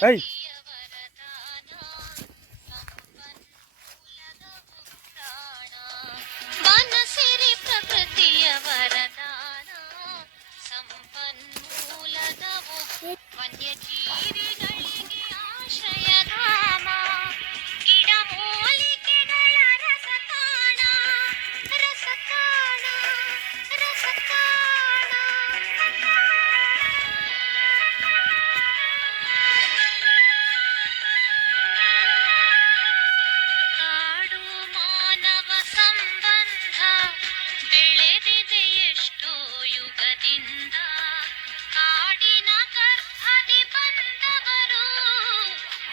I ವನ್ಯಜೀವಿಗಳಿಗೆ ಆಶ್ರಯಧಾಮ ಗಿಡಮೂಲಿಕೆಗಳ ರಸತಾಣ ರಸತಾಣ ರಸತಾಣ ಕಾಡು ಮಾನವ ಸಂಬಂಧ ಬೆಳೆದಿದೆ ಎಷ್ಟು ಯುಗದಿಂದ ಕಾಡಿನ ಗರ್ಭದಿ ಬಂದವರು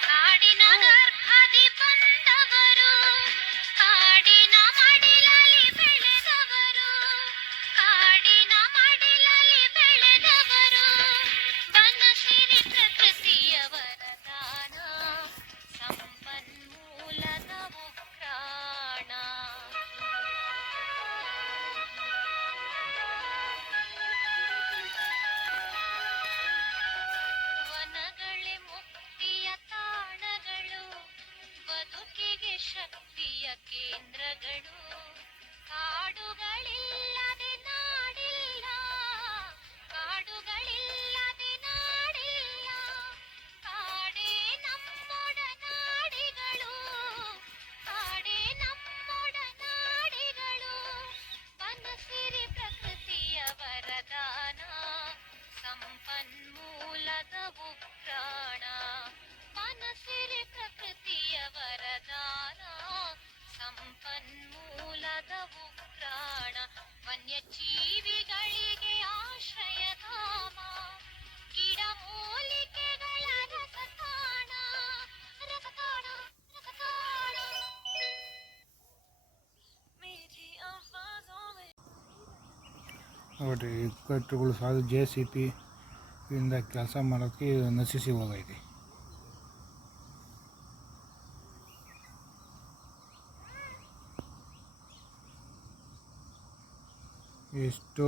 ಕಾಡಿನ ಗರ್ಭದಿ ಬಂದವರು ಕಾಡಿನ ಮಡಿಲಲ್ಲಿ ಬೆಳೆದವರು ಕಾಡಿನ ಮಡಿಲಲ್ಲಿ ಬೆಳೆದವರು ಬನಸಿರಿ ಪ್ರಕೃತಿಯ ವರದಾನ ಸಂಪನ್ಮೂಲದ ಉಗ್ರಾಣ ವನಗಳೇ ಮುಕ್ತಿಯ ತಾಣಗಳು ಬದುಕಿಗೆ ಶಕ್ತಿಯ ಕೇಂದ್ರಗಳು ಕಾಡುಗಳಿಲ್ಲದೆ ನಾಡಿಲ್ಲ ಕಾಡುಗಳಿಲ್ಲದೆ ನಾಡಿಲ್ಲ ಕಾಡೇ ನಮ್ಮೊಡನಾಡಿಗಳು ಕಾಡೇ ನಮ್ಮೊಡನಾಡಿಗಳು ಬನಸಿರಿ ಪ್ರಕೃತಿಯ ವರದಾನ ಸಂಪನ್ಮೂಲದ ಉಗ್ರಾಣ ಬನಸಿರಿ ಪ್ರಕೃತಿಯ ವರದಾನ ಸಂಪನ್ಮೂಲದ ಉಗ್ರಾಣ ವನ್ಯಜೀವಿಗಳಿಗೆ ಆಶ್ರಯಧಾಮ ಗಿಡಮೂಲಿಕೆಗಳ ರಸತಾಣ ರಸತಾಣ ರಸತಾಣ ಮೇರಿ ಆವಾಜೋं ನೋಡಿರಿ ಕಟ್ಟುಗಳು ಸಾಲು JCB ಇಂದ ಕೆಲಸ ಮಾಡೋಕ್ಕೆ ನಶಿಸಿ ಹೋಗೈತೆ. ಎಷ್ಟು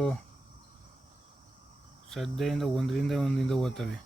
ಶ್ರದ್ಧೆಯಿಂದ ಒಂದರಿಂದ ಹೋಗ್ತವೆ.